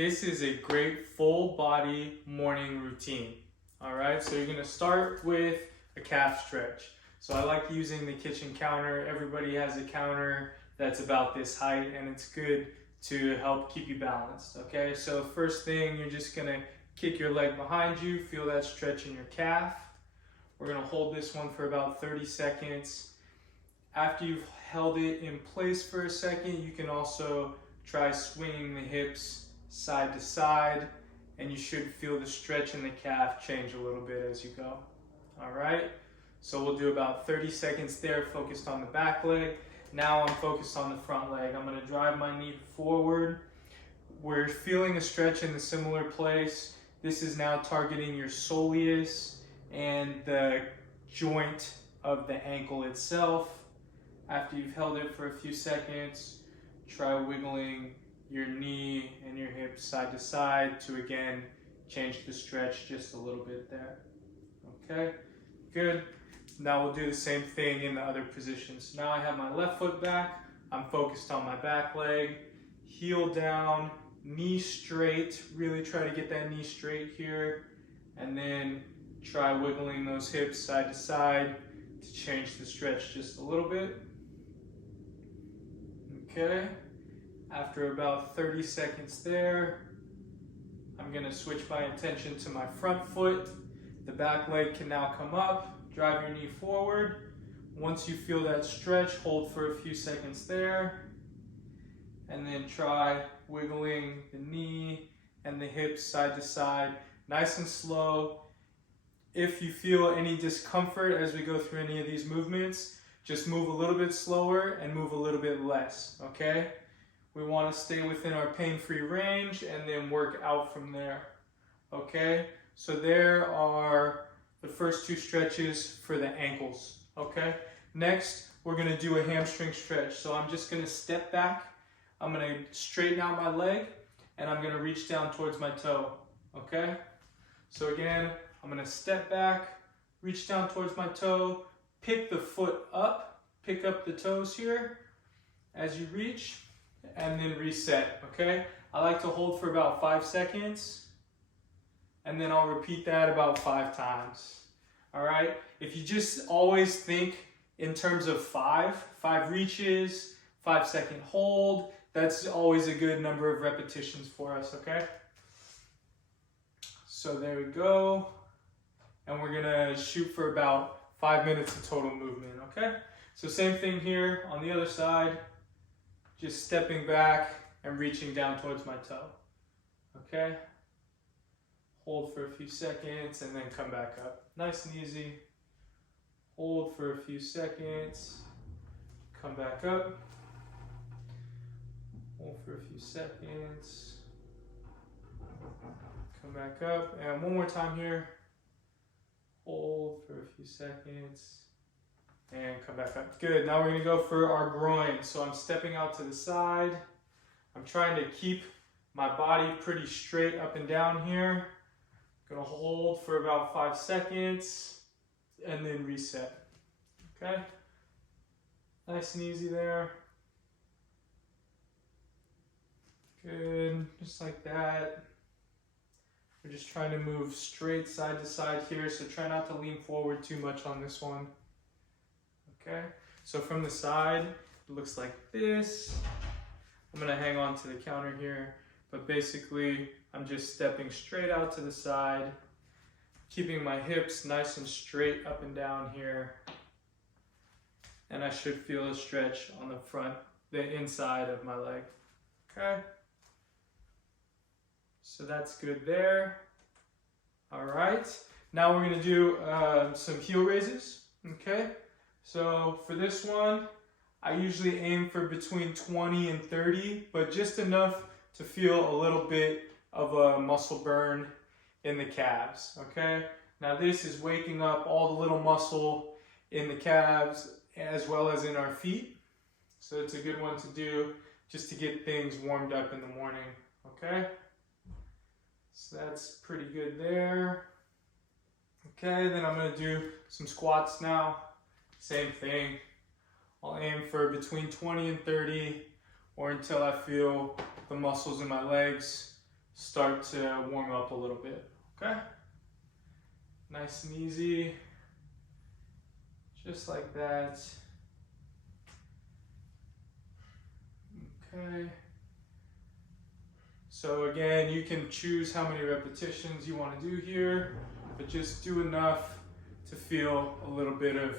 This is a great full body morning routine. All right, so you're gonna start with a calf stretch. So I like using the kitchen counter. Everybody has a counter that's about this height, and it's good to help keep you balanced. Okay, so first thing, you're just gonna kick your leg behind you, feel that stretch in your calf. We're gonna hold this one for about 30 seconds. After you've held it in place for a second, you can also try swinging the hips side to side, and you should feel the stretch in the calf change a little bit as you go. All right, so we'll do about 30 seconds there, focused on the back leg. Now I'm focused on the front leg. I'm gonna drive my knee forward. We're feeling a stretch in the similar place. This is now targeting your soleus and the joint of the ankle itself. After you've held it for a few seconds, try wiggling your knee and your hips side to side to again change the stretch just a little bit there. Okay, good. Now we'll do the same thing in the other positions. Now I have my left foot back. I'm focused on my back leg. Heel down, knee straight. Really try to get that knee straight here. And then try wiggling those hips side to side to change the stretch just a little bit. Okay. After about 30 seconds there, I'm gonna switch my attention to my front foot. The back leg can now come up, drive your knee forward. Once you feel that stretch, hold for a few seconds there, and then try wiggling the knee and the hips side to side, nice and slow. If you feel any discomfort as we go through any of these movements, just move a little bit slower and move a little bit less, okay? We want to stay within our pain-free range and then work out from there, okay? So there are the first two stretches for the ankles, okay? Next, we're gonna do a hamstring stretch. So I'm just gonna step back, I'm gonna straighten out my leg, and I'm gonna reach down towards my toe, okay? So again, I'm gonna step back, reach down towards my toe, pick the foot up, pick up the toes here as you reach, and then reset, okay? I like to hold for about 5 seconds, and then I'll repeat that about 5 times, all right? If you just always think in terms of 5 reaches, 5-second hold, that's always a good number of repetitions for us, okay? So there we go. And we're gonna shoot for about 5 minutes of total movement, okay? So same thing here on the other side, just stepping back and reaching down towards my toe, okay? Hold for a few seconds and then come back up. Nice and easy. Hold for a few seconds, come back up. Hold for a few seconds, come back up. And one more time here. Hold for a few seconds and come back up. Good, now we're gonna go for our groin. So I'm stepping out to the side. I'm trying to keep my body pretty straight up and down here. Gonna hold for about 5 seconds and then reset, okay? Nice and easy there. Good, just like that. We're just trying to move straight side to side here, so try not to lean forward too much on this one. Okay, so from the side, it looks like this. I'm gonna hang on to the counter here, but basically, I'm just stepping straight out to the side, keeping my hips nice and straight up and down here. And I should feel a stretch on the front, the inside of my leg, okay? So that's good there. All right, now we're gonna do some heel raises, okay? So for this one, I usually aim for between 20 and 30, but just enough to feel a little bit of a muscle burn in the calves, okay? Now this is waking up all the little muscle in the calves as well as in our feet. So it's a good one to do just to get things warmed up in the morning, okay? So that's pretty good there. Okay, then I'm gonna do some squats now. Same thing. I'll aim for between 20 and 30 or until I feel the muscles in my legs start to warm up a little bit, okay? Nice and easy, just like that. Okay. So again, you can choose how many repetitions you want to do here, but just do enough to feel a little bit of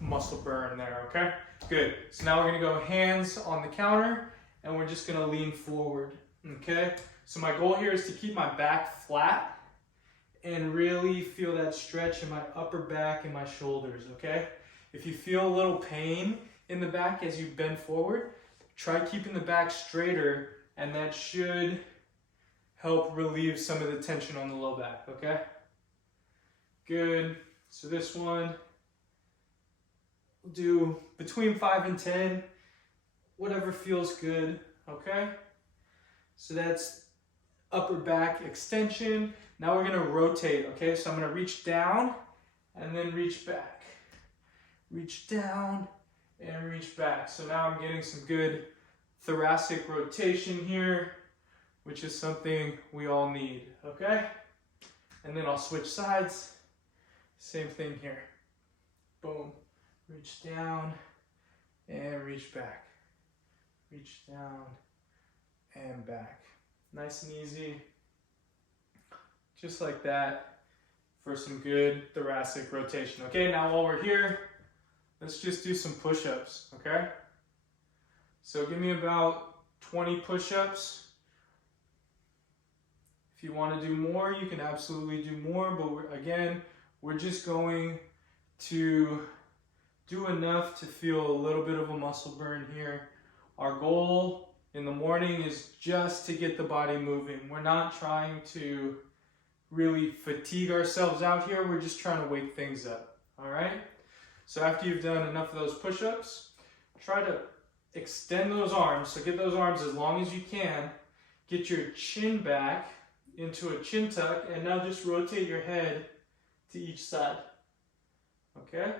muscle burn there, okay? Good. So now we're gonna go hands on the counter and we're just gonna lean forward, okay? So my goal here is to keep my back flat and really feel that stretch in my upper back and my shoulders, okay? If you feel a little pain in the back as you bend forward, try keeping the back straighter, and that should help relieve some of the tension on the low back, okay? Good. So this one, we'll do between 5 and 10, whatever feels good, okay? So that's upper back extension. Now we're gonna rotate, okay? So I'm gonna reach down and then reach back. Reach down and reach back. So now I'm getting some good thoracic rotation here, which is something we all need, okay? And then I'll switch sides. Same thing here. Boom. Reach down and reach back. Reach down and back. Nice and easy. Just like that for some good thoracic rotation. Okay, now while we're here, let's just do some push-ups, okay? So give me about 20 push-ups. If you want to do more, you can absolutely do more, but we're just going to do enough to feel a little bit of a muscle burn here. Our goal in the morning is just to get the body moving. We're not trying to really fatigue ourselves out here. We're just trying to wake things up, all right? So after you've done enough of those push-ups, try to extend those arms. So get those arms as long as you can. Get your chin back into a chin tuck, and now just rotate your head to each side, okay?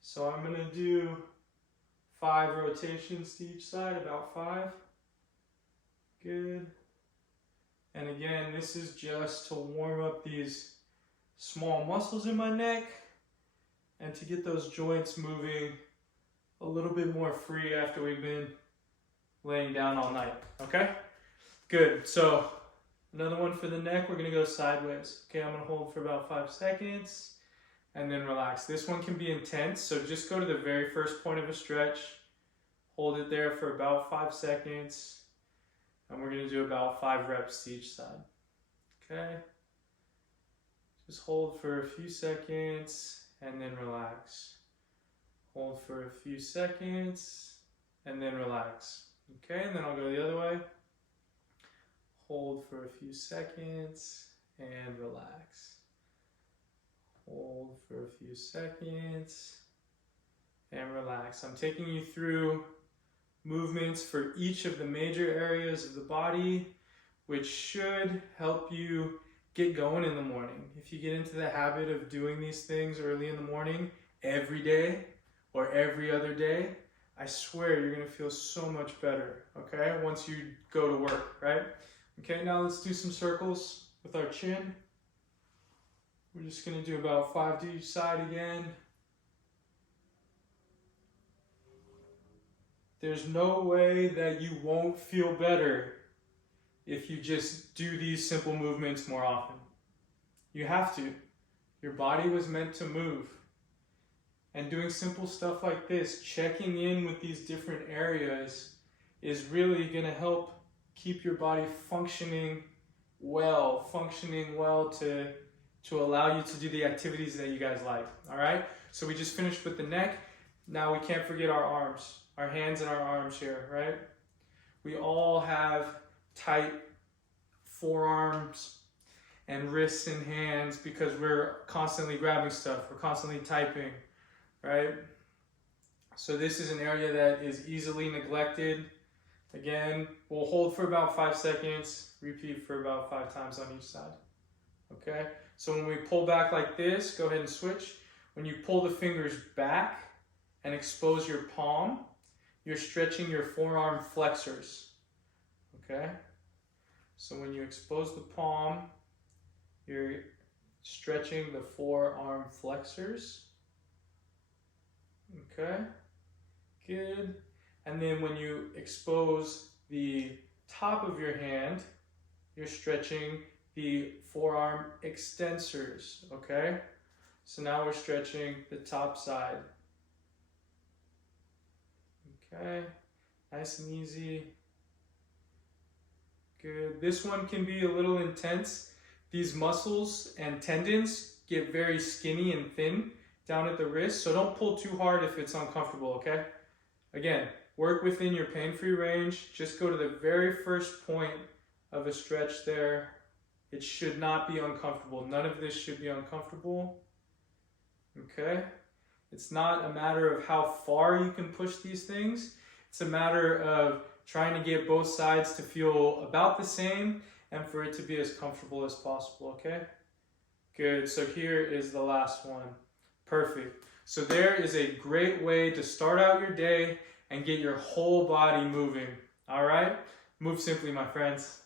So I'm gonna do 5 rotations to each side, about 5. Good. And again, this is just to warm up these small muscles in my neck and to get those joints moving a little bit more free after we've been laying down all night, okay? Good, so another one for the neck, we're gonna go sideways. Okay, I'm gonna hold for about 5 seconds and then relax. This one can be intense, so just go to the very first point of a stretch, hold it there for about 5 seconds, and we're gonna do about 5 reps to each side, okay? Just hold for a few seconds and then relax. Hold for a few seconds and then relax, okay? And then I'll go the other way. Hold for a few seconds and relax. Hold for a few seconds and relax. I'm taking you through movements for each of the major areas of the body, which should help you get going in the morning. If you get into the habit of doing these things early in the morning, every day or every other day, I swear you're gonna feel so much better, okay? Once you go to work, right? Okay, now let's do some circles with our chin. We're just gonna do about 5 to each side again. There's no way that you won't feel better if you just do these simple movements more often. You have to. Your body was meant to move. And doing simple stuff like this, checking in with these different areas, is really gonna help keep your body functioning well to allow you to do the activities that you guys like, all right? So we just finished with the neck. Now we can't forget our arms, our hands and our arms here, right? We all have tight forearms and wrists and hands because we're constantly grabbing stuff, we're constantly typing, right? So this is an area that is easily neglected. Again, we'll hold for about 5 seconds, repeat for about 5 times on each side, okay? So when we pull back like this, go ahead and switch. When you pull the fingers back and expose your palm, you're stretching your forearm flexors, okay? So when you expose the palm, you're stretching the forearm flexors. Okay, good. And then when you expose the top of your hand, you're stretching the forearm extensors, okay? So now we're stretching the top side. Okay, nice and easy. Good. This one can be a little intense. These muscles and tendons get very skinny and thin down at the wrist, so don't pull too hard if it's uncomfortable, okay? Again, work within your pain-free range. Just go to the very first point of a stretch there. It should not be uncomfortable. None of this should be uncomfortable. Okay? It's not a matter of how far you can push these things. It's a matter of trying to get both sides to feel about the same and for it to be as comfortable as possible, okay? Good, so here is the last one. Perfect. So there is a great way to start out your day and get your whole body moving, all right? Move simply, my friends.